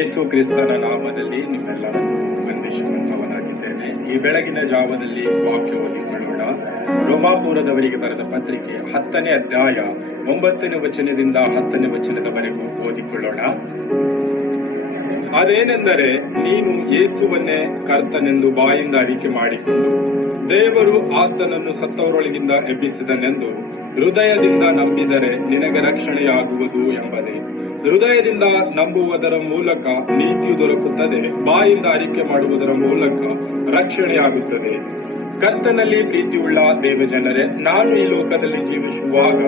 ಯೇಸು ಕ್ರಿಸ್ತನ ನಾಮದಲ್ಲಿ ನಿಮ್ಮೆಲ್ಲರನ್ನು ವಂದಿಸುವಂತವನಾಗಿದ್ದೇನೆ. ಈ ಬೆಳಗಿನ ಜಾವದಲ್ಲಿ ವಾಕ್ಯ ಓದಿಕೊಳ್ಳೋಣ. ರೋಮಾಪುರದವರಿಗೆ ಬರೆದ ಪತ್ರಿಕೆ 10ನೇ ಅಧ್ಯಾಯ 9ನೇ ವಚನದಿಂದ 10ನೇ ವಚನದವರೆಗೂ ಓದಿಕೊಳ್ಳೋಣ. ಅದೇನೆಂದರೆ, ನೀನು ಯೇಸುವನ್ನೇ ಕರ್ತನೆಂದು ಬಾಯಿಂದ ಅರಿಕೆ ಮಾಡಿಕೊಂಡು ದೇವರು ಆತನನ್ನು ಸತ್ತವರೊಳಗಿಂದ ಎಬ್ಬಿಸಿದನೆಂದು ಹೃದಯದಿಂದ ನಂಬಿದರೆ ನಿನಗೆ ರಕ್ಷಣೆಯಾಗುವುದು ಎಂಬುದೇ. ಹೃದಯದಿಂದ ನಂಬುವುದರ ಮೂಲಕ ನೀತಿಯು ದೊರಕುತ್ತದೆ, ಬಾಯಿಂದ ಅರಿಕೆ ಮಾಡುವುದರ ಮೂಲಕ ರಕ್ಷಣೆಯಾಗುತ್ತದೆ. ಕರ್ತನಲ್ಲಿ ಪ್ರೀತಿಯುಳ್ಳ ದೇವಜನರೇ, ನಾನು ಈ ಲೋಕದಲ್ಲಿ ಜೀವಿಸುವಾಗ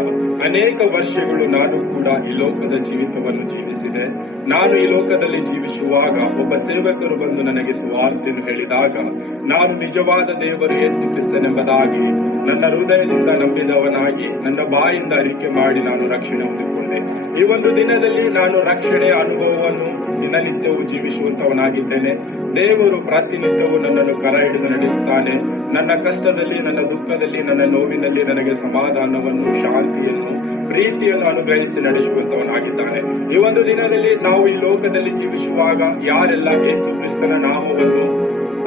ಅನೇಕ ವರ್ಷಗಳು ನಾನು ಕೂಡ ಈ ಲೋಕದ ಜೀವಿತವನ್ನು ಜೀವಿಸಿದೆ. ನಾನು ಈ ಲೋಕದಲ್ಲಿ ಜೀವಿಸುವಾಗ ಒಬ್ಬ ಸೇವಕರು ಬಂದು ನನಗೆ ಸುವಾರ್ತೆಯನ್ನು ಹೇಳಿದಾಗ ನಾನು ನಿಜವಾದ ದೇವರು ಯೇಸು ಕ್ರಿಸ್ತನೆಂಬುದಾಗಿ ನನ್ನ ಹೃದಯದಿಂದ ನಂಬಿದವನಾಗಿ ನನ್ನ ಬಾಯಿಂದ ಅರಿಕೆ ಮಾಡಿ ನಾನು ರಕ್ಷಣೆ ಹೊಂದಿಕೊಂಡೆ. ಈ ಒಂದು ದಿನದಲ್ಲಿ ನಾನು ರಕ್ಷಣೆಯ ಅನುಭವವನ್ನು ದಿನನಿತ್ಯವೂ ಜೀವಿಸುವಂತವನಾಗಿದ್ದೇನೆ. ದೇವರು ಪ್ರತಿನಿತ್ಯವೂ ನನ್ನನ್ನು ಕರ ಹಿಡಿದು ನಡೆಸುತ್ತಾನೆ. ನನ್ನ ಕಷ್ಟದಲ್ಲಿ, ನನ್ನ ದುಃಖದಲ್ಲಿ, ನನ್ನ ನೋವಿನಲ್ಲಿ ನನಗೆ ಸಮಾಧಾನವನ್ನು, ಶಾಂತಿಯನ್ನು, ಪ್ರೀತಿಯನ್ನು ಅನುಗ್ರಹಿಸಿ ನಡೆಸುವಂತವನಾಗಿದ್ದಾನೆ. ಈ ಒಂದು ದಿನದಲ್ಲಿ ನಾವು ಈ ಲೋಕದಲ್ಲಿ ಜೀವಿಸುವಾಗ ಯಾರೆಲ್ಲ ಯೇಸು ಕ್ರಿಸ್ತನ ನಾಮವನ್ನು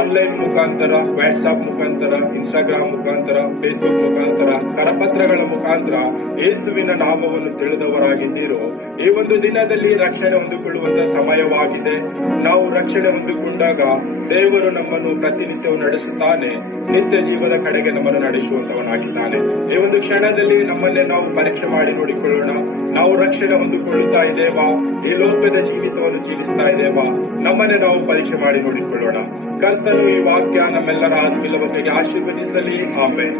ಆನ್ಲೈನ್ ಮುಖಾಂತರ, ವಾಟ್ಸ್ಆಪ್ ಮುಖಾಂತರ, ಇನ್ಸ್ಟಾಗ್ರಾಮ್ ಮುಖಾಂತರ, ಫೇಸ್ಬುಕ್ ಮುಖಾಂತರ, ಕರಪತ್ರಗಳ ಮುಖಾಂತರ ಯೇಸುವಿನ ನಾಮವನ್ನು ತಿಳಿದವರಾಗಿದ್ದೀರೋ, ಈ ಒಂದು ದಿನದಲ್ಲಿ ರಕ್ಷಣೆ ಹೊಂದಿಕೊಳ್ಳುವಂತ ಸಮಯವಾಗಿದೆ. ನಾವು ರಕ್ಷಣೆ ಹೊಂದಿಕೊಂಡಾಗ ದೇವರು ನಮ್ಮನ್ನು ಪ್ರತಿನಿತ್ಯವೂ ನಡೆಸುತ್ತಾನೆ, ನಿತ್ಯ ಜೀವದ ಕಡೆಗೆ ನಮ್ಮನ್ನು ನಡೆಸುವಂತವನಾಗಿದ್ದಾನೆ. ಈ ಒಂದು ಕ್ಷಣದಲ್ಲಿ ನಮ್ಮನ್ನೇ ನಾವು ಪರೀಕ್ಷೆ ಮಾಡಿ ನೋಡಿಕೊಳ್ಳೋಣ. ನಾವು ರಕ್ಷಣೆ ಹೊಂದಿಕೊಳ್ಳುತ್ತಾ ಇದ್ದೇವಾ? ಈ ಲೋಕದ ಜೀವಿತವನ್ನು ಜೀವಿಸ್ತಾ ಇದ್ದೇವಾ? ನಮ್ಮನ್ನೇ ನಾವು ಪರೀಕ್ಷೆ ಮಾಡಿ ನೋಡಿಕೊಳ್ಳೋಣ. ಕರ್ತನು ಈ ವಾಕ್ಯ ನಮ್ಮೆಲ್ಲರ ಆತ್ಮೀಯ ಬಗೆಗೆ ಆಶೀರ್ವದಿಸಲಿ. ಆಮೆನ್.